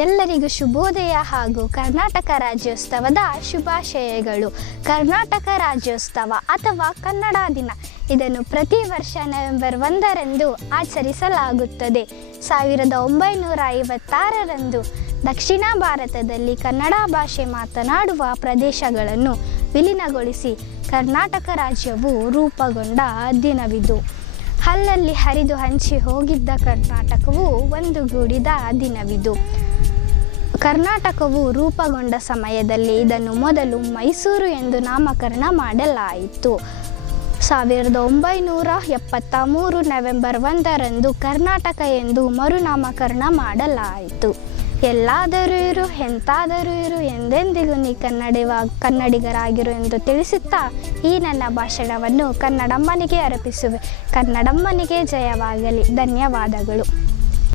ಎಲ್ಲರಿಗೂ ಶುಭೋದಯ ಹಾಗೂ ಕರ್ನಾಟಕ ರಾಜ್ಯೋತ್ಸವದ ಶುಭಾಶಯಗಳು. ಕರ್ನಾಟಕ ರಾಜ್ಯೋತ್ಸವ ಅಥವಾ ಕನ್ನಡ ದಿನ ಇದನ್ನು ಪ್ರತಿ ವರ್ಷ ನವೆಂಬರ್ 1ರಂದು ಆಚರಿಸಲಾಗುತ್ತದೆ. 1956ರಂದು ದಕ್ಷಿಣ ಭಾರತದಲ್ಲಿ ಕನ್ನಡ ಭಾಷೆ ಮಾತನಾಡುವ ಪ್ರದೇಶಗಳನ್ನು ವಿಲೀನಗೊಳಿಸಿ ಕರ್ನಾಟಕ ರಾಜ್ಯವು ರೂಪುಗೊಂಡ ದಿನವಿದು. ಅಲ್ಲಲ್ಲಿ ಹರಿದು ಹಂಚಿ ಹೋಗಿದ್ದ ಕರ್ನಾಟಕವು ಒಂದುಗೂಡಿದ ದಿನವಿದು. ಕರ್ನಾಟಕವು ರೂಪುಗೊಂಡ ಸಮಯದಲ್ಲಿ ಇದನ್ನು ಮೊದಲು ಮೈಸೂರು ಎಂದು ನಾಮಕರಣ ಮಾಡಲಾಯಿತು. 1973 ನವೆಂಬರ್ 1ರಂದು ಕರ್ನಾಟಕ ಎಂದು ಮರುನಾಮಕರಣ ಮಾಡಲಾಯಿತು. ಎಲ್ಲಾದರೂ ಇರು, ಎಂತಾದರೂ ಇರು, ಎಂದೆಂದಿಗೂ ನೀ ಕನ್ನಡಿಗರಾಗಿರು ಎಂದು ತಿಳಿಸುತ್ತಾ ಈ ನನ್ನ ಭಾಷಣವನ್ನು ಕನ್ನಡಮ್ಮನಿಗೆ ಅರ್ಪಿಸುವೆ. ಕನ್ನಡಮ್ಮನಿಗೆ ಜಯವಾಗಲಿ. ಧನ್ಯವಾದಗಳು.